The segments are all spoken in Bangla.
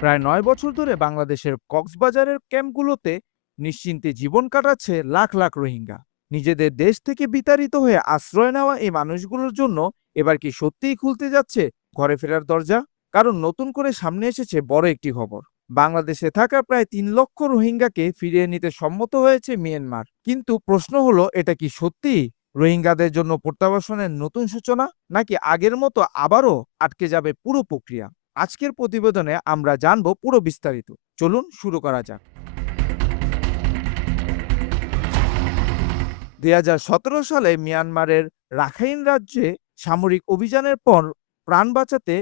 প্রায় ৯ বছর ধরে বাংলাদেশের কক্সবাজারের ক্যাম্পগুলোতে নিশ্চিন্তে জীবন কাটাচ্ছে লাখ লাখ রোহিঙ্গা। নিজেদের দেশ থেকে বিতাড়িত হয়ে আশ্রয় নেওয়া এই মানুষগুলোর জন্য এবার কি সত্যিই খুলতে যাচ্ছে ঘরে ফেরার দরজা? কারণ নতুন করে সামনে এসেছে বড় একটি খবর। বাংলাদেশে থাকা প্রায় ৩ লক্ষ রোহিঙ্গাকে ফিরিয়ে নিতে সম্মত হয়েছে মিয়ানমার। কিন্তু প্রশ্ন হলো, এটা কি সত্যি রোহিঙ্গাদের জন্য প্রত্যাবাসনের নতুন সূচনা, নাকি আগের মতো আবারও আটকে যাবে পুরো প্রক্রিয়া? আজকের প্রতিবেদনে আমরা জানবো পুরো বিস্তারিত। চলুন শুরু করা যাক। ২০১৭ সালে মিয়ানমারের রাখাইন রাজ্যে সামরিক অভিযানের পর প্রাণ বাঁচাতে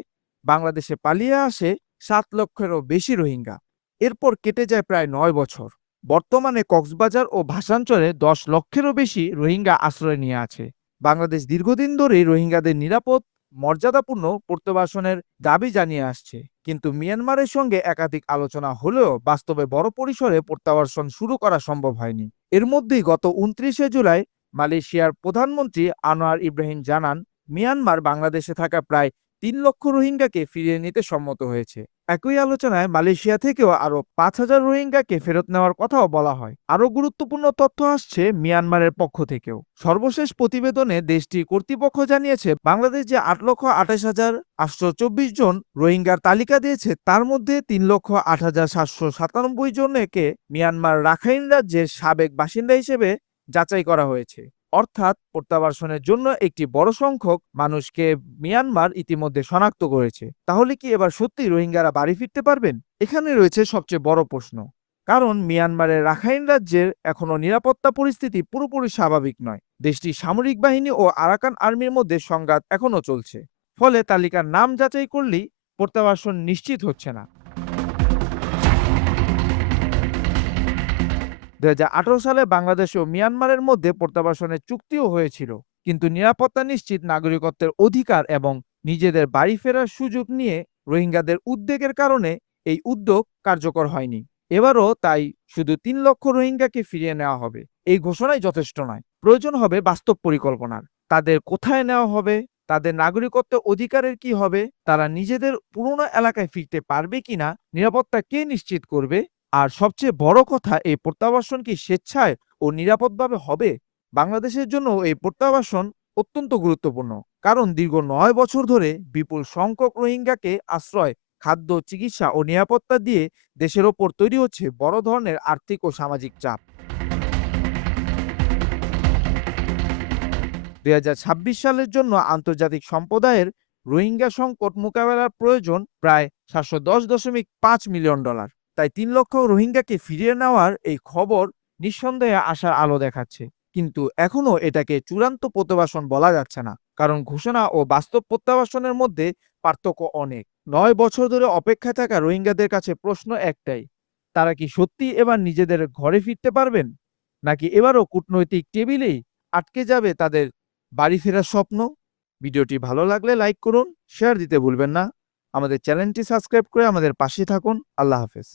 বাংলাদেশে পালিয়ে আসে ৭ লক্ষেরও বেশি রোহিঙ্গা। এরপর কেটে যায় প্রায় ৯ বছর। বর্তমানে কক্সবাজার ও ভাসানচরে ১০ লক্ষেরও বেশি রোহিঙ্গা আশ্রয় নিয়ে আছে। বাংলাদেশ দীর্ঘদিন ধরেই রোহিঙ্গাদের নিরাপদ, মর্যাদাপূর্ণ প্রত্যাবাসনের দাবি জানিয়ে আসছে। কিন্তু মিয়ানমারের সঙ্গে একাধিক আলোচনা হলেও বাস্তবে বড় পরিসরে প্রত্যাবাসন শুরু করা সম্ভব হয়নি। এর মধ্যেই গত ২৯শে জুলাই মালয়েশিয়ার প্রধানমন্ত্রী আনোয়ার ইব্রাহিম জানান, মিয়ানমার বাংলাদেশে থাকা প্রায় ৩ লক্ষ রোহিঙ্গাকে ফিরিয়ে নিতে সম্মত হয়েছে। একই আলোচনায় মালয়েশিয়া থেকেও আরও ৫,০০০ রোহিঙ্গাকে ফেরত নেওয়ার কথাও বলা হয়। আরও গুরুত্বপূর্ণ তথ্য আসছে মিয়ানমারের পক্ষ থেকেও। সর্বশেষ প্রতিবেদনে দেশটির কর্তৃপক্ষ জানিয়েছে, বাংলাদেশ যে ৮,২৮,৮২৪ জন রোহিঙ্গার তালিকা দিয়েছে, তার মধ্যে ৩,০৮,৭৯৭ জনকে মিয়ানমার রাখাইন রাজ্যের সাবেক বাসিন্দা হিসেবে যাচাই করা হয়েছে। অর্থাৎ প্রত্যাবাসনের জন্য একটি বড় সংখ্যক মানুষকে মিয়ানমার ইতিমধ্যে শনাক্ত করেছে। তাহলে কি এবার সত্যি রোহিঙ্গারা বাড়ি ফিরতে পারবেন? এখানে রয়েছে সবচেয়ে বড় প্রশ্ন। কারণ মিয়ানমারের রাখাইন রাজ্যের এখনো নিরাপত্তা পরিস্থিতি পুরোপুরি স্বাভাবিক নয়। দেশটির সামরিক বাহিনী ও আরাকান আর্মির মধ্যে সংঘাত এখনো চলছে। ফলে তালিকার নাম যাচাই করলেই প্রত্যাবাসন নিশ্চিত হচ্ছে না। ২০১৮ সালে বাংলাদেশ ও মিয়ানমারের মধ্যে প্রত্যাবাসনের চুক্তিও হয়েছিল। কিন্তু নিরাপত্তা নিশ্চিত, নাগরিকত্বের অধিকার এবং নিজেদের বাড়ি ফেরার সুযোগ নিয়ে রোহিঙ্গাদের উদ্বেগের কারণে এই উদ্যোগ কার্যকর হয়নি। এবারও তাই শুধু ৩ লক্ষ রোহিঙ্গাকে ফিরিয়ে নেওয়া হবে এই ঘোষণাই যথেষ্ট নয়। প্রয়োজন হবে বাস্তব পরিকল্পনার। তাদের কোথায় নেওয়া হবে, তাদের নাগরিকত্বের অধিকারের কি হবে, তারা নিজেদের পুরনো এলাকায় ফিরতে পারবে কিনা, নিরাপত্তা কে নিশ্চিত করবে, আর সবচেয়ে বড় কথা, এই প্রত্যাবাসন কি স্বেচ্ছায় ও নিরাপদভাবে হবে? বাংলাদেশের জন্য এই প্রত্যাবাসন অত্যন্ত গুরুত্বপূর্ণ। কারণ দীর্ঘ ৯ বছর ধরে বিপুল সংখ্যক রোহিঙ্গাকে আশ্রয়, খাদ্য, চিকিৎসা ও নিরাপত্তা দিয়ে দেশের ওপর তৈরি হচ্ছে বড় ধরনের আর্থিক ও সামাজিক চাপ। ২০২৬ সালের জন্য আন্তর্জাতিক সম্প্রদায়ের রোহিঙ্গা সংকট মোকাবেলার প্রয়োজন প্রায় $৭১০.৫ মিলিয়ন। তাই ৩ লক্ষ রোহিঙ্গাকে ফিরিয়ে নেওয়ার এই খবর নিঃসন্দেহে আশার আলো দেখাচ্ছে। কিন্তু এখনো এটাকে চূড়ান্ত প্রত্যাবাসন বলা যাচ্ছে না। কারণ ঘোষণা ও বাস্তব প্রত্যাবাসনের মধ্যে পার্থক্য অনেক। ৯ বছর ধরে অপেক্ষায় থাকা রোহিঙ্গাদের কাছে প্রশ্ন একটাই, তারা কি সত্যি এবার নিজেদের ঘরে ফিরতে পারবেন, নাকি এবারও কূটনৈতিক টেবিলেই আটকে যাবে তাদের বাড়ি ফেরার স্বপ্ন? ভিডিওটি ভালো লাগলে লাইক করুন, শেয়ার দিতে ভুলবেন না। আমাদের চ্যানেলটি সাবস্ক্রাইব করে আমাদের পাশে থাকুন। আল্লাহ হাফেজ।